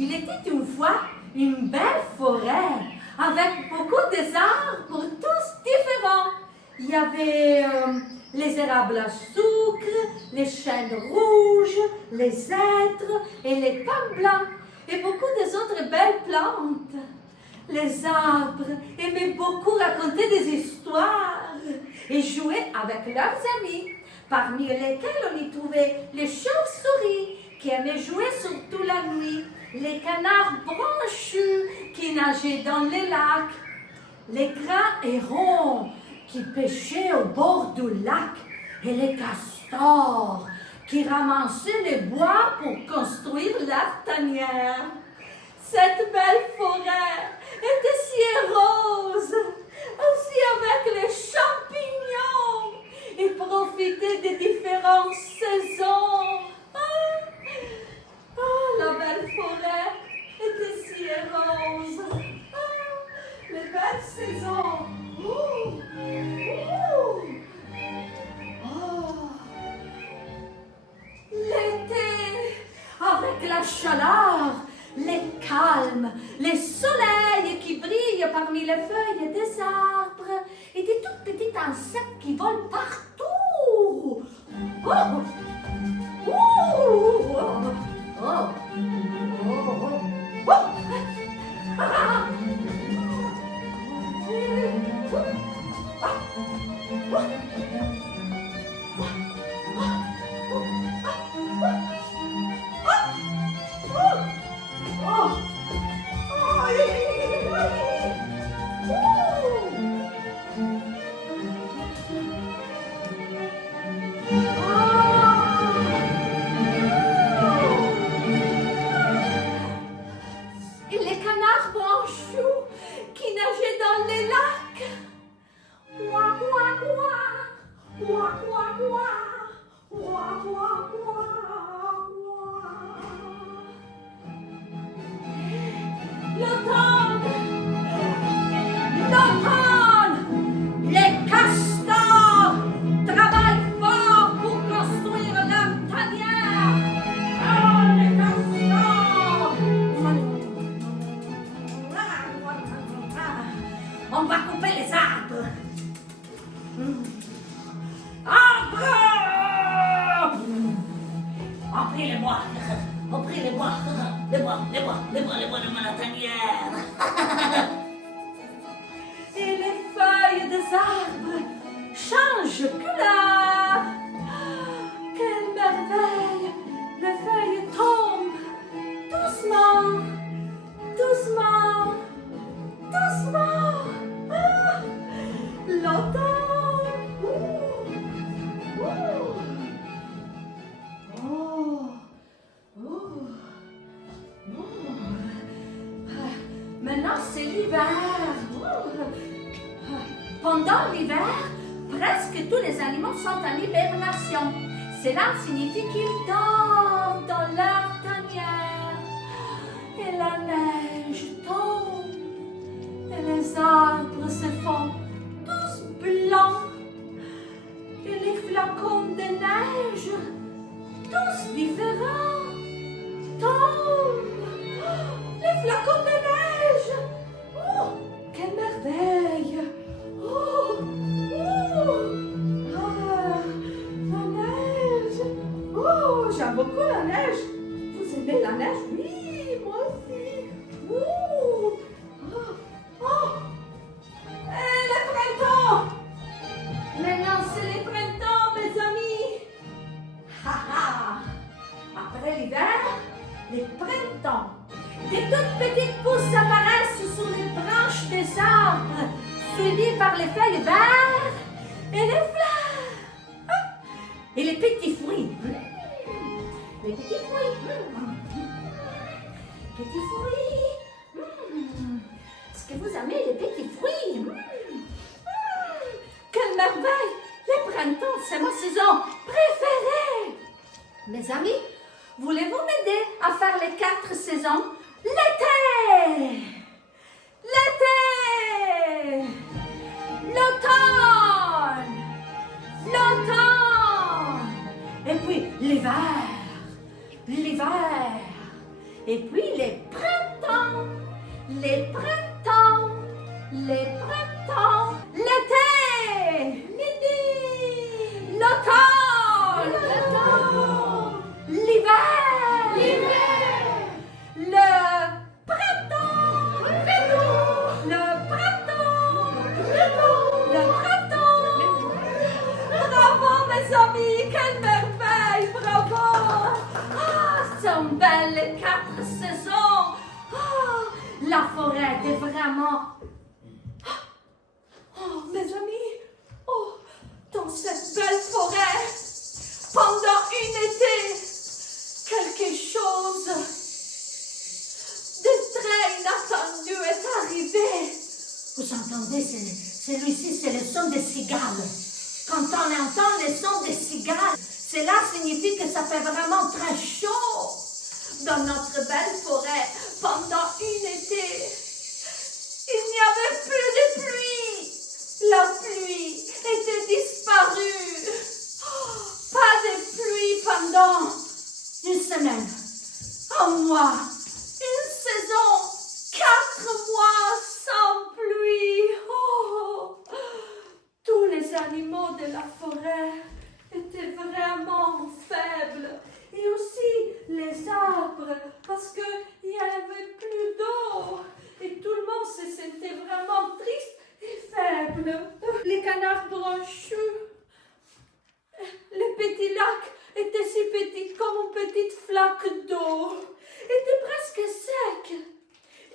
Il était une fois une belle forêt avec beaucoup d'arbres tous différents. Il y avait les érables à sucre, les chênes rouges, les cèdres et les pins blancs et beaucoup d'autres belles plantes. Les arbres aimaient beaucoup raconter des histoires et jouer avec leurs amis, parmi lesquels on y trouvait les chauves-souris qui aimaient jouer surtout la nuit, les canards branchus qui nageaient dans les lacs, les grands hérons qui pêchaient au bord du lac et les castors qui ramassaient les bois pour construire leur tanière. Cette belle forêt était si rose, aussi avec les champignons, et profitait des différentes saisons. La belle forêt était si rose. Les belles saisons. L'été, avec la chaleur, les calmes, les soleils qui brillent parmi les feuilles des arbres et des tout petits insectes qui volent partout. Et les canards branchus qui nageaient dans les lacs. Ouah, ouah, ouah. Ouah, ouah, ouah. Ouah, ouah, ouah. L'automne. L'automne. Les castors travaillent fort pour construire leur tanière. Ah, les castors. On va couper les arbres. Arbres! Appris-les-moi. Appris-les-moi. Les bois de ma tanière. Et les feuilles des arbres changent couleur. Quelle merveille! Les feuilles tombent doucement, doucement, doucement. Ah, l'automne. Maintenant, c'est l'hiver. Pendant l'hiver, presque tous les animaux sont en hibernation. Cela signifie qu'ils dorment dans leur tanière. Et la neige tombe. Et les arbres se font tous blancs. Et les flacons de neige, tous différents, tombent. Les flacons de neige. Oh, quelle merveille. Oh, la neige. Oh, j'aime beaucoup la neige. Vous aimez la neige? Oui, moi aussi. Et le printemps. Maintenant, c'est le printemps, mes amis. Après l'hiver, les printemps. Des toutes petites pousses apparaissent sur les branches des arbres, suivies par les feuilles vertes et les fleurs. Et les petits fruits. Les petits fruits. Petits fruits. Est-ce que vous aimez les petits fruits? Quelle merveille! Les printemps, c'est ma saison préférée. Mes amis, voulez-vous m'aider à faire les 4 saisons? L'été! L'été! L'automne! L'automne! Et puis l'hiver! L'hiver! Et puis les les printemps, l'été, l'automne, l'hiver, le printemps, le printemps. Bravo mes amis, quelle merveille, bravo. Ah, sont belles les 4 saisons. Ah, la forêt est vraiment... Oh, mes amis, oh, dans cette belle forêt, pendant une été, quelque chose de très inattendu est arrivé. Vous entendez, celui-ci, c'est le son des cigales. Quand on entend le son des cigales, cela signifie que ça fait vraiment très chaud dans notre belle forêt pendant une été. Il n'y avait plus de pluie. La pluie était disparue. Oh, pas de pluie pendant une semaine, un mois, une saison, 4 mois sans pluie. Oh, tous les animaux de la forêt étaient vraiment faibles. Et aussi les arbres, parce qu'il n'y avait plus d'eau. Et tout le monde se sentait vraiment triste et faible. Les canards branchus, les petits lacs étaient si petits comme une petite flaque d'eau, étaient presque secs.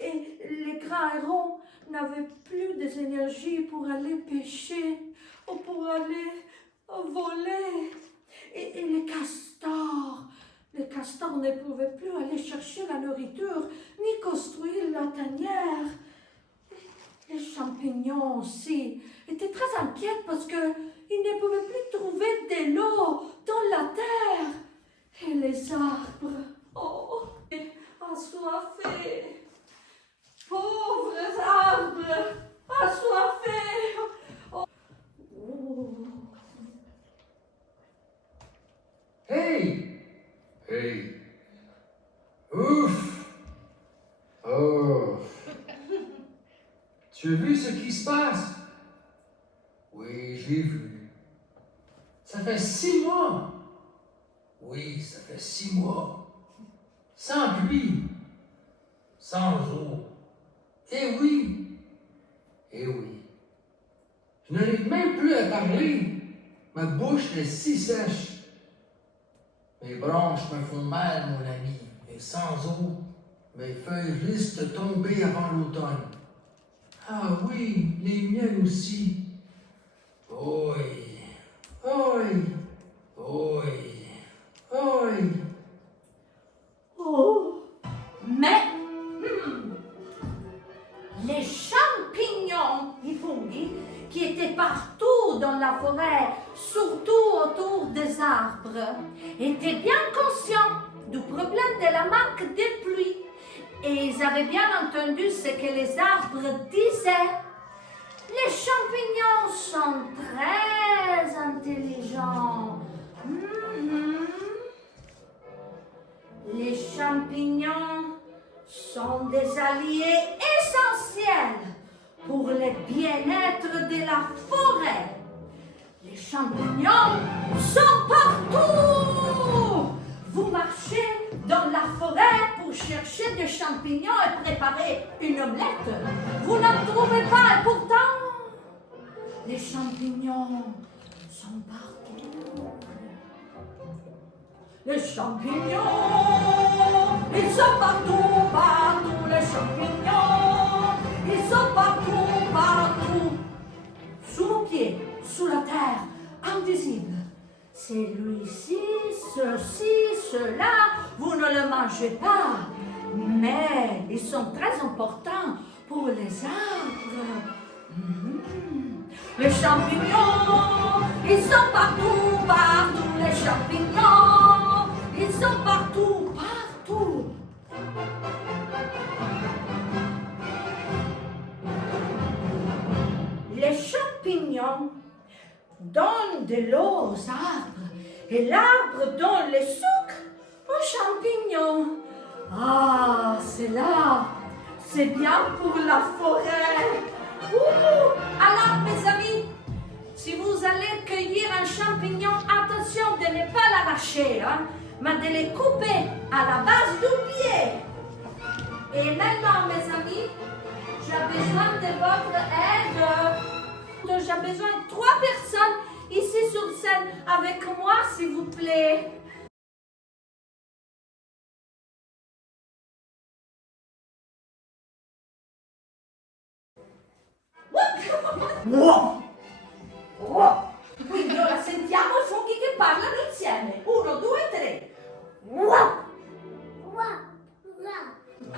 Et les grands hérons n'avaient plus d'énergie pour aller pêcher ou pour aller voler. Et les castors ne pouvaient plus aller chercher la nourriture ni construire la tanière. Les champignons aussi étaient très inquiets parce qu'ils ne pouvaient plus trouver de l'eau dans la terre. Et les arbres, oh, assoiffés, pauvres arbres, assoiffés. Oh. Hey! Hey! Ouf! Oh! Tu as vu ce qui se passe? Oui, j'ai vu. Ça fait 6 mois. Oui, ça fait 6 mois. Sans pluie. Sans eau. Eh oui! Eh oui. Je n'arrive même plus à parler. Ma bouche est si sèche. Mes branches me font mal, mon ami, et sans eau, mes feuilles risquent de tomber avant l'automne. Ah oui, les miennes aussi. Oi, oi, oi, oi. Oh, mais les champignons, les funghi, qui étaient partout dans la forêt, surtout autour des arbres, étaient bien conscients du problème de la manque de pluie. Et ils avaient bien entendu ce que les arbres disaient. Les champignons sont très intelligents. Les champignons sont des alliés essentiels pour le bien-être de la forêt. Les champignons sont partout. Vous marchez dans la forêt pour chercher des champignons et préparer une omelette. Vous n'en trouvez pas et pourtant, les champignons sont partout. Les champignons, ils sont partout, partout, les champignons, ils sont partout, partout. Sous vos pieds, sous la terre, invisible. Celui-ci, ceci, cela, vous ne le mangez pas. Mais ils sont très importants pour les arbres. Les champignons, ils sont partout, partout, les champignons, ils sont partout, partout. Les champignons donnent de l'eau aux arbres et l'arbre donne le sucre aux champignons. Ah, c'est bien pour la forêt. Ouh. Alors, mes amis, si vous allez cueillir un champignon, attention de ne pas l'arracher, hein, mais de le couper à la base du pied. Et maintenant, mes amis, j'ai besoin de votre aide. J'ai besoin de 3 personnes ici sur scène avec moi, s'il vous plaît. Quindi ora sentiamo i fuochi che parlano insieme. 1, 2, 3.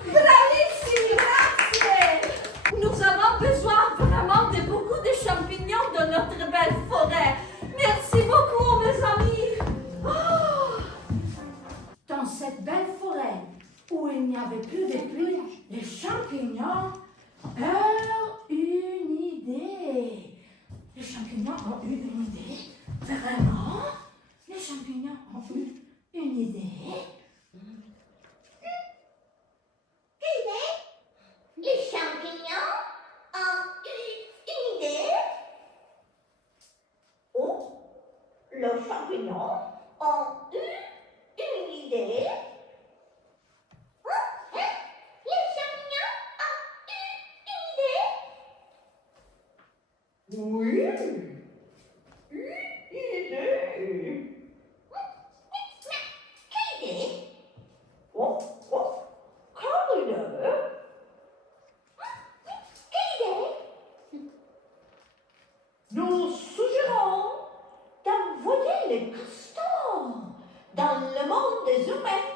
Bravissimi, grazie! Nous avons besoin vraiment de beaucoup de champignons dans notre belle forêt. Merci beaucoup, mes amis. Oh. Dans cette belle forêt où il n'y avait plus de pluie, les champignons ont une idée. Les champignons ont eu une idée. Vraiment? Les champignons ont eu une idée. Les champignons ont eu une idée. Oh, les champignons ont eu une idée. Les champignons ont eu une idée. Oui, une idée. Quelle idée? Oh, quelle idée? Nous suggérons d'envoyer les castors dans le monde des humains,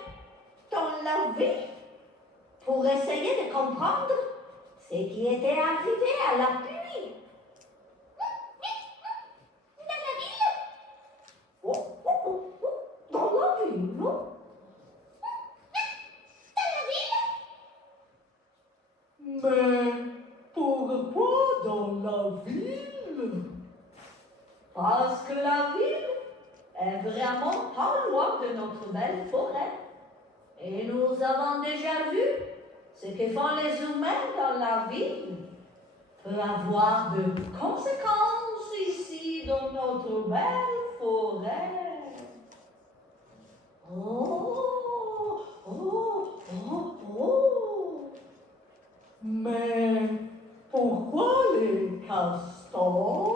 dans la vie, pour essayer de comprendre ce qui était arrivé à la pluie. Dans la ville? Dans la ville? Dans la ville? Mais pourquoi dans la ville? Parce que la ville est vraiment pas loin de notre belle forêt. Et nous avons déjà vu ce que font les humains dans la ville peut avoir de conséquences ici dans notre belle forêt. Mais pourquoi les castors?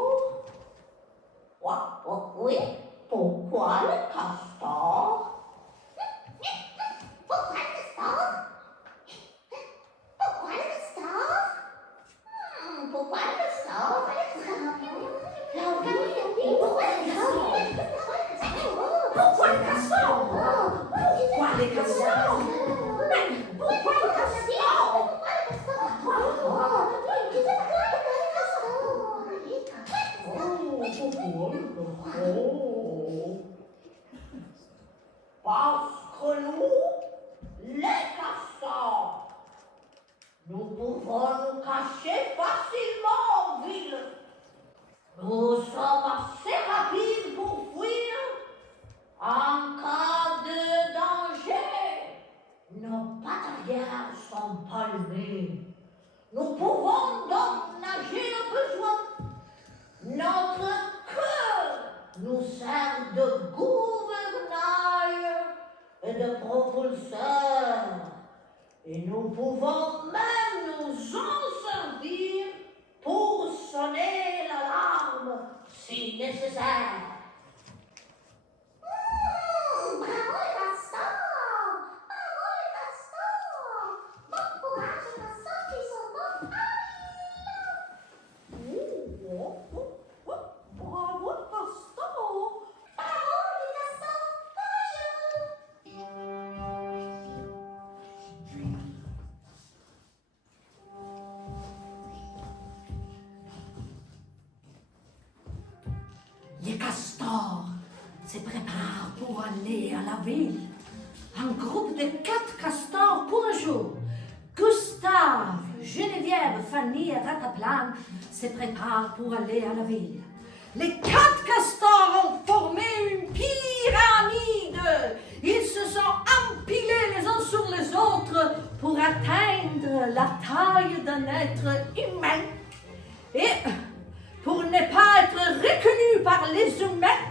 Oui, pourquoi le castor? Pourquoi le castor? Pourquoi le castor? Pourquoi le castor? Pourquoi le castor? Pourquoi le castor? Pourquoi les castors? Mais pourquoi le castor? Parce que nous, les castors, nous pouvons nous cacher facilement en ville. Nous sommes assez rapides pour fuir en cas de danger. Nos pattes arrière sont palmées. Nous pouvons donc nager au besoin. Notre queue nous sert de gouvernail et de propulseur. Et nous pouvons même nous en servir pour sonner l'alarme si nécessaire. Bravo les castors! Bravo les castors! Bon courage les castors qui sont bons! Bravo, castor! Bravo les castors! Les castors se préparent pour aller à la ville. Un groupe de 4 castors pour un jour. Gustave, Geneviève, Fanny et Rataplan se préparent pour aller à la ville. Les 4 castors ont formé une pyramide. Ils se sont empilés les uns sur les autres pour atteindre la taille d'un être humain. Et pour ne pas être reconnus par les humains,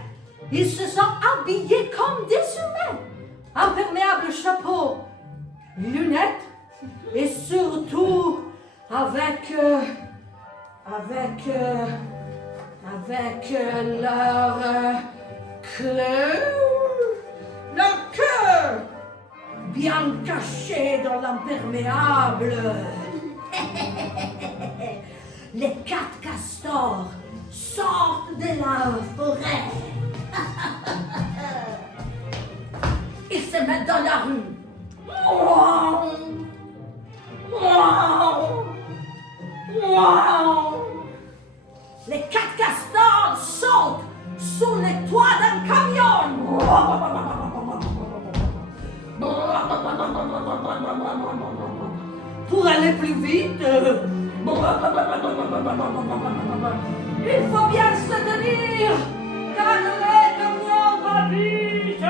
ils se sont habillés comme des humains. Imperméable chapeau, lunettes et surtout avec leur cœur bien caché dans l'imperméable. Les 4 castors sortent de la forêt. Ils se mettent dans la rue. Les 4 castors sautent sur les toits d'un camion. Pour aller plus vite, il faut bien se tenir, car le camion va vite.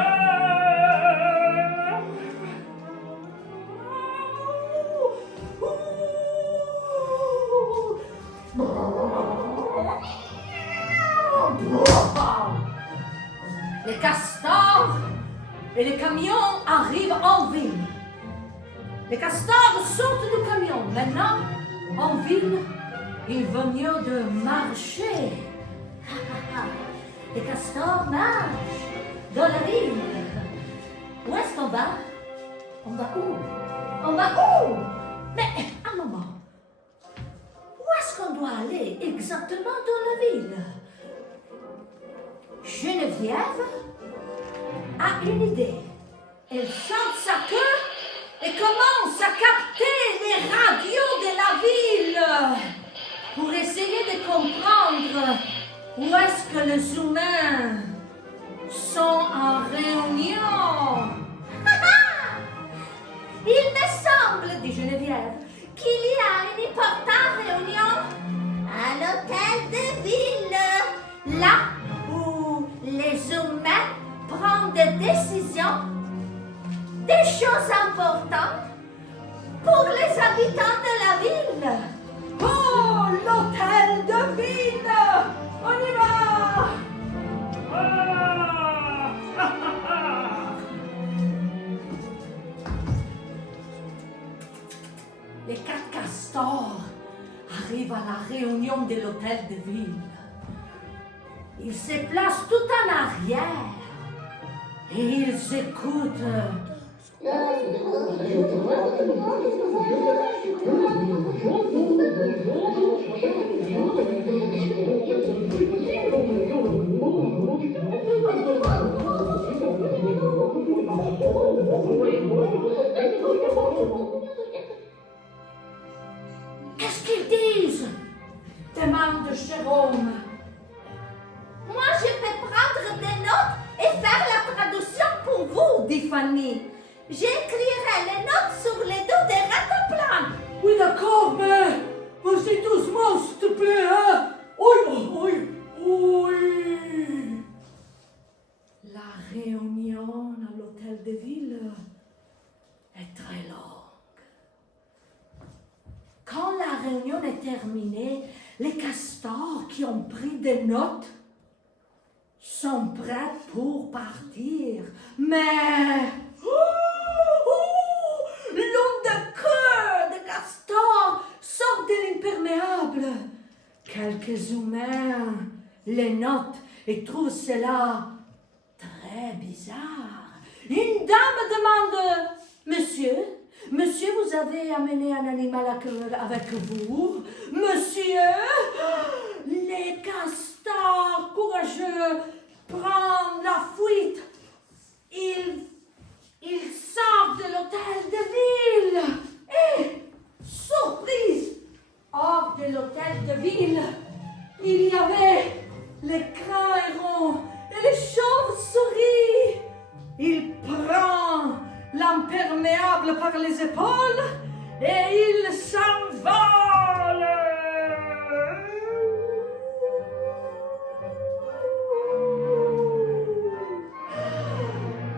Les castors et les camions arrivent en ville. Les castors sortent du camion. Maintenant, en ville, il vaut mieux de marcher. Les castors marchent dans la ville. Où est-ce qu'on va? On va où? On va où? Mais, un moment. Où est-ce qu'on doit aller exactement dans la ville? Geneviève a une idée. Elle chante sa queue et commence à capter les radios de la ville pour essayer de comprendre où est-ce que les humains sont en réunion. Il me semble, dit Geneviève, qu'il y a une importante réunion à l'hôtel de ville, là où les humains prennent des décisions, des choses importantes pour les habitants de la ville. Oh, l'hôtel de ville! On y va! Les 4 castors arrivent à la réunion de l'hôtel de ville. Ils se placent tout en arrière et ils écoutent. Qu'est-ce qu'ils disent? Demande Jérôme. Moi, je peux prendre des notes et faire la traduction pour vous, dit Fanny. J'écrirai les notes sur les dos des rataplan. Oui, d'accord, mais vas-y doucement, s'il te plaît, hein? Oui. La réunion à l'hôtel de ville est très longue. Quand la réunion est terminée, les castors qui ont pris des notes sont prêts pour partir. Mais l'onde de queue de castor sort de l'imperméable. Quelques humains les notent et trouvent cela très bizarre. Une dame demande: Monsieur, vous avez amené un animal avec vous? Monsieur, les castors courageux prennent la fuite. Ils sortent de l'hôtel de ville. Et, surprise, hors de l'hôtel de ville, il y avait les crins et les chauves-souris. Il prend l'imperméable par les épaules et il s'envole.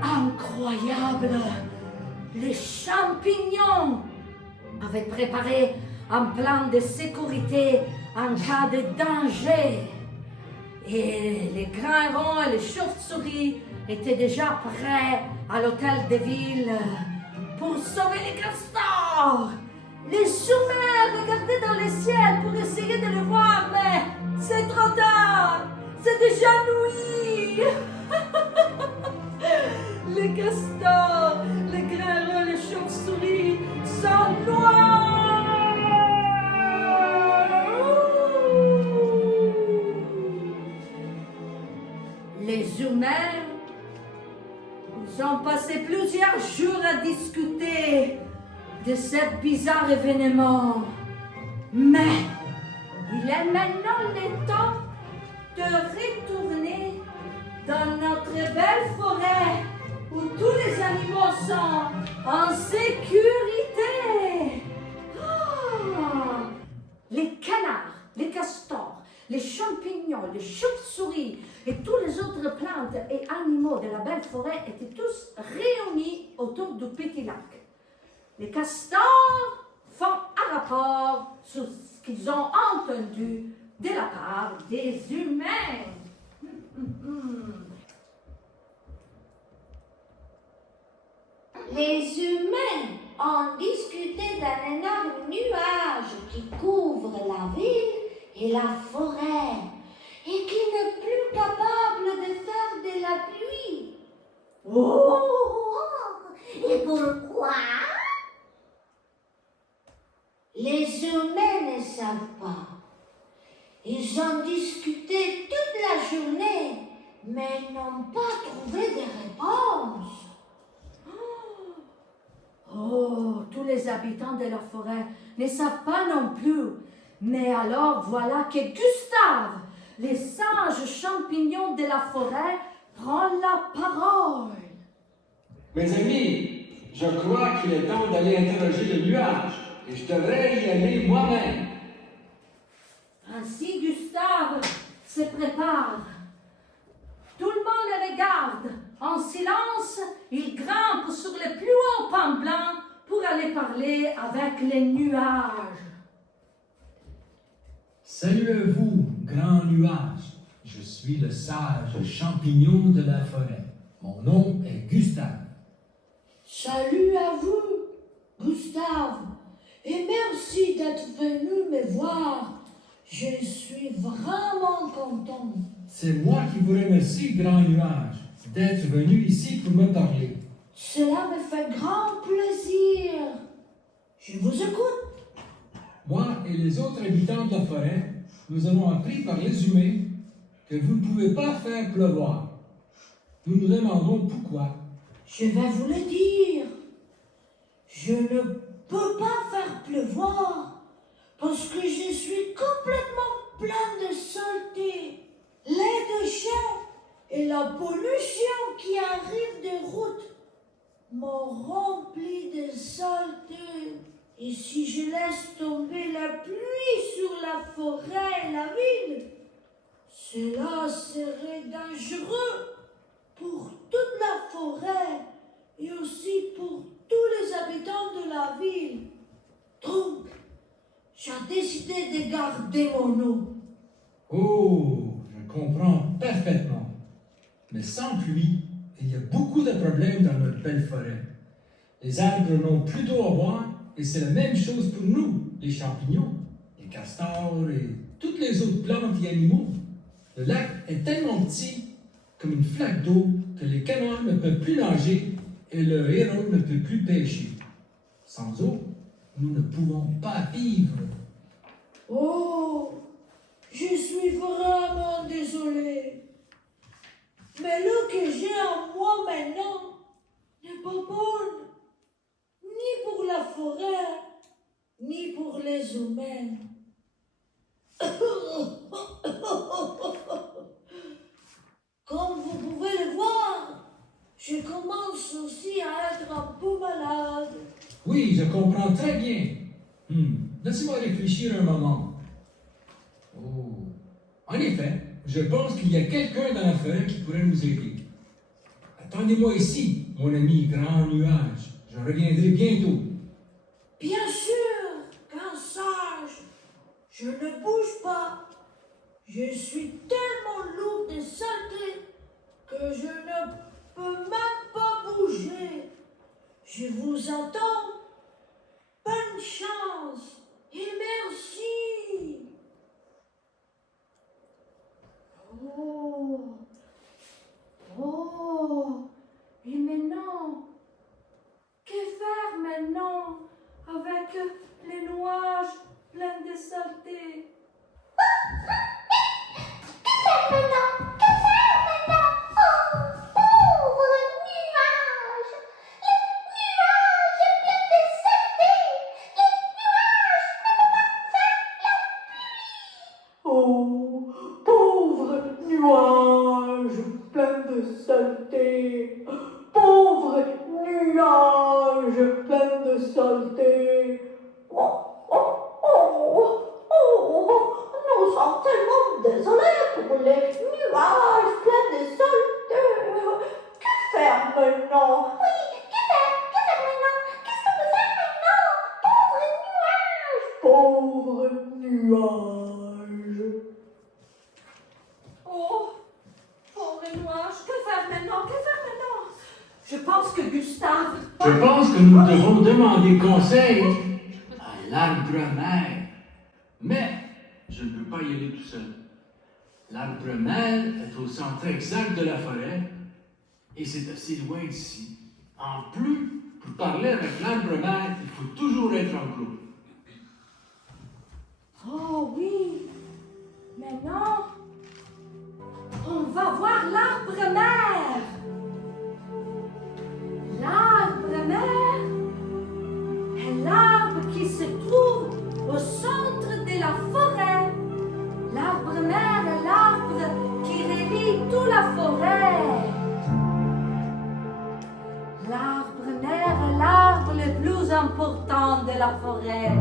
Incroyable! avait préparé un plan de sécurité en cas de danger. Et les grands et les chauves-souris étaient déjà prêts à l'hôtel de ville pour sauver les castors. Les humains regardaient dans le ciel pour essayer de le voir, mais c'est trop tard. C'est déjà nuit. Les castors, les grands, les chauves-souris sont noirs. Les humains, ils ont passé plusieurs jours à discuter de ce bizarre événement. Mais il est maintenant le temps de retourner dans notre belle forêt où tous les animaux sont en sécurité. Ah! Les canards, les castors, les champignons, les chauves-souris et tous les autres plantes et animaux de la belle forêt étaient tous réunis autour du petit lac. Les castors font un rapport sur ce qu'ils ont entendu de la part des humains. Les humains ont discuté d'un énorme nuage qui couvre la ville et la forêt et qui n'est plus capable de faire de la pluie. Oh, et pourquoi? Les humains ne savent pas. Ils ont discuté toute la journée, mais n'ont pas trouvé de réponse. Oh, tous les habitants de la forêt ne savent pas non plus. Mais alors voilà que Gustave, les sages champignons de la forêt, prend la parole. Mes amis, je crois qu'il est temps d'aller interroger le nuage et je devrais y aller moi-même. Ainsi Gustave se prépare. Tout le monde le regarde. En silence, il grimpe sur le plus haut pan blanc pour aller parler avec les nuages. Salut à vous, grand nuage. Je suis le sage champignon de la forêt. Mon nom est Gustave. Salut à vous, Gustave, et merci d'être venu me voir. Je suis vraiment content. C'est moi qui vous remercie, grand nuage, d'être venu ici pour me parler. Cela me fait grand plaisir. Je vous écoute. Moi et les autres habitants de la forêt, nous avons appris par les humains que vous ne pouvez pas faire pleuvoir. Nous nous demandons pourquoi. Je vais vous le dire. Je ne peux pas faire pleuvoir parce que je suis complètement plein de saleté. Les déchets et la pollution qui arrive des routes m'ont rempli de saleté. Et si je laisse tomber la pluie sur la forêt et la ville, cela serait dangereux pour toute la forêt et aussi pour tous les habitants de la ville. Donc, j'ai décidé de garder mon eau. Oh, je comprends parfaitement. Mais sans pluie, il y a beaucoup de problèmes dans notre belle forêt. Les arbres n'ont plus d'eau à boire et c'est la même chose pour nous, les champignons, les castors et toutes les autres plantes et animaux. Le lac est tellement petit, comme une flaque d'eau, que les canards ne peuvent plus nager et le héron ne peut plus pêcher. Sans eau, nous ne pouvons pas vivre. Oh, je suis vraiment désolée. Mais l'eau que j'ai en moi maintenant n'est pas bonne, ni pour la forêt, ni pour les humains. Comme vous pouvez le voir, je commence aussi à être un peu malade. Oui, je comprends très bien. Laissez-moi réfléchir un moment. Oh. En effet, je pense qu'il y a quelqu'un dans la forêt qui pourrait nous aider. Attendez-moi ici, mon ami grand nuage. Je reviendrai bientôt. Bien sûr, Je ne bouge pas. Je suis tellement lourde et saleté que je ne peux même pas bouger. Je vous attends. Bonne chance et merci. Oh, Oh, et maintenant, que faire maintenant avec les nuages pleins de saleté? Maintenant, que faire maintenant? Oh, pauvre nuage! Les nuages pleins de saleté! oh, pauvre nuage plein de saleté. Pauvre nuage plein de saleté. Oh, oh, oh, oh, nous sommes tellement désolés pour les nuages pleins de saleté. Que faire maintenant? Oui, que faire? Que faire maintenant? Qu'est-ce qu'on peut faire maintenant? Pauvre nuage! Pauvre nuage. Oh, pauvre nuage, que faire maintenant? Que faire maintenant? Je pense que Gustave... Je pense que nous devons demander conseil à l'arbre-mère. Mais je ne peux pas y aller tout seul. L'arbre-mère est au centre exact de la forêt et c'est assez loin d'ici. En plus, pour parler avec l'arbre-mère, il faut toujours être en groupe. Oh oui, maintenant, on va voir l'arbre-mère. L'arbre-mère est l'arbre qui se trouve au centre de la forêt. L'arbre-mère est l'arbre qui relie toute la forêt. L'arbre-mère est l'arbre le plus important de la forêt.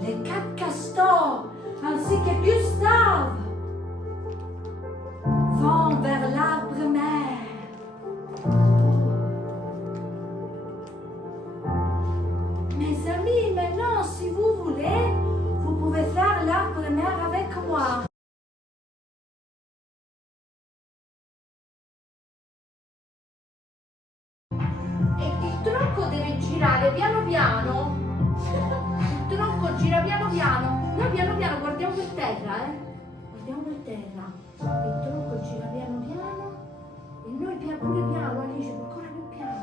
Les 4 castors ainsi que Gustave vont vers l'arbre-mère. Mes amis, maintenant, si vous voulez, vous pouvez faire l'arbre-mère avec moi. E il tronco deve girare piano piano. Il tronco gira piano piano. Noi piano piano guardiamo per terra, Guardiamo per terra. Il tronco gira piano piano. E noi pure piano, Alice, ancora più piano.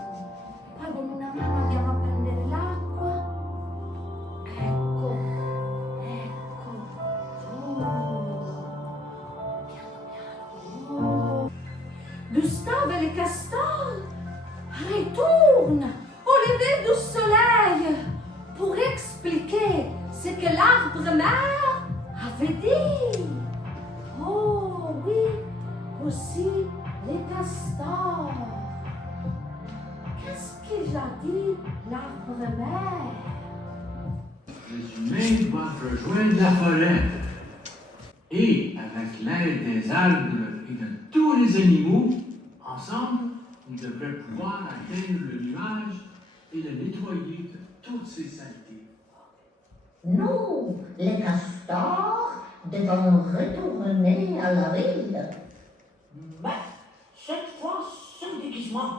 Poi con una mano andiamo a prendere l'acqua. Ecco. Ecco. Oh. Piano piano. Oh. Gustave et les castors retournent au lever du soleil pour expliquer ce que l'arbre-mère avait dit. Oh oui, aussi les castors. Qu'est-ce qu'il a dit, l'arbre-mère? Les humains doivent rejoindre la forêt. Et avec l'aide des arbres et de tous les animaux, ensemble, ils devraient pouvoir atteindre le nuage et le nettoyer de toutes ses saletés. Nous, les castors, devons retourner à la ville. Mais cette fois sans déguisement.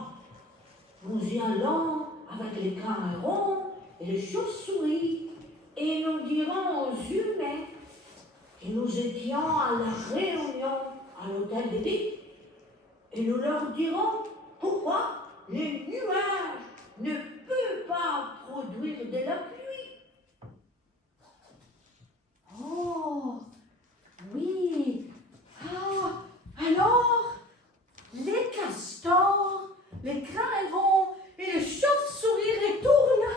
Nous y allons avec les grands hérons et les chauves-souris et nous dirons aux humains que nous étions à la réunion à l'hôtel de ville et nous leur dirons pourquoi les nuages ne peuvent pas produire de la pluie. Oh, oui. Ah, alors, les castors, les grands hérons et les chauves-souris retournent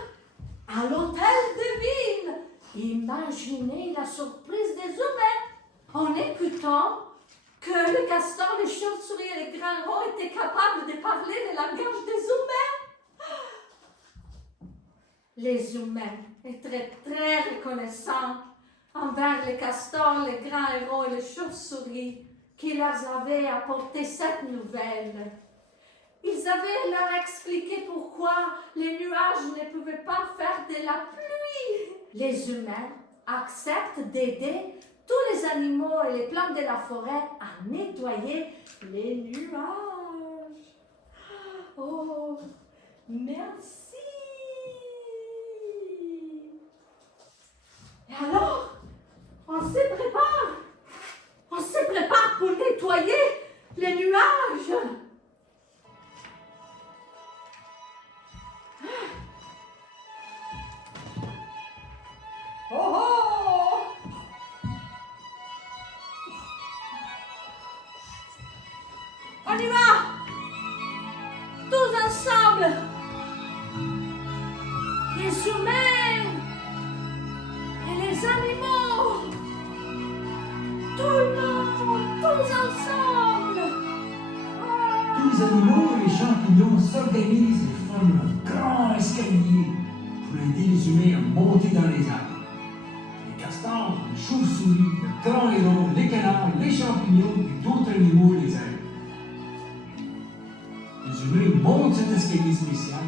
à l'hôtel de ville. Imaginez la surprise des humains en écoutant que les castors, les chauves-souris et les grands hérons étaient capables de parler le langage des humains. Les humains étaient très reconnaissants envers les castors, les grands héros et les chauves-souris qui leur avaient apporté cette nouvelle. Ils avaient leur expliqué pourquoi les nuages ne pouvaient pas faire de la pluie. Les humains acceptent d'aider tous les animaux et les plantes de la forêt à nettoyer les nuages. Oh, merci. Et alors, on se prépare. On se prépare pour nettoyer les nuages. Oh oh! On y va! Tous ensemble! Les humains et les animaux! Tout le monde! Tous ensemble! Tous les animaux et les champignons s'organisent et forment un grand escalier pour aider les humains à monter dans les arbres. Les castors, les chauves-souris, le grand héron, les canards, les champignons et d'autres animaux les aident. Les humains montent cet escalier spécial,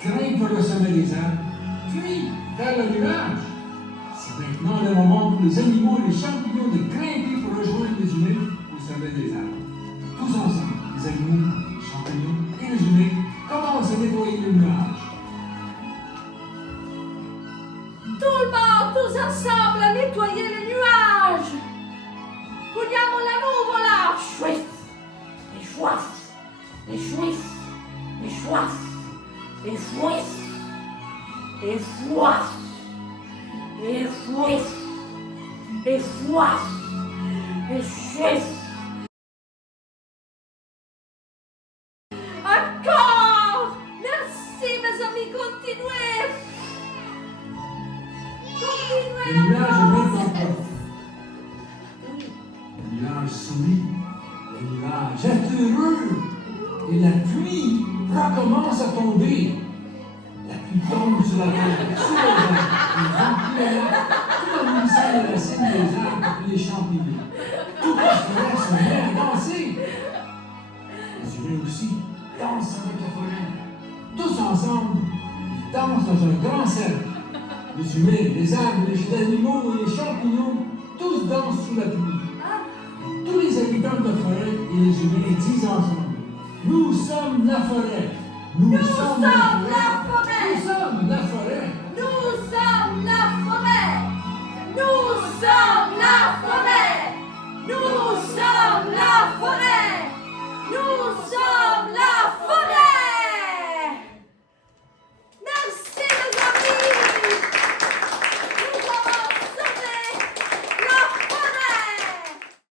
grimpent vers le sommet des arbres, puis vers le nuage. C'est maintenant le moment pour les animaux et les champignons de grimper pour rejoindre les humains au sommet des arbres. Tous ensemble, les animaux, les champignons et les humains commencent à nettoyer le nuage. Tout le monde, tous ensemble, à nettoyer les nuages! Vogliamo la nuvola! Chouette! Et chouette! Et chouette! Et chouette! Et chouette! Et chouette! Et chouette! Et chouette! Et chouette! Encore! Merci mes amis, continuez! Le nuage est maintenant propre. Le nuage sourit. Le nuage est heureux. Et la pluie recommence à tomber. La pluie tombe sur la terre, sur les arbres, et remplit la mer, tout en nourrissant les racines des arbres et les champignons. Toute la forêt se met à danser. Les humains aussi dansent avec la forêt. Tous ensemble, ils dansent dans un grand cercle. Les humains, les arbres, les animaux et les champignons, tous dansent sous la pluie. Tous les habitants de la forêt et les humains disent ensemble: nous sommes la forêt. Nous sommes la forêt. Nous sommes la forêt. Nous sommes la forêt! Nous sommes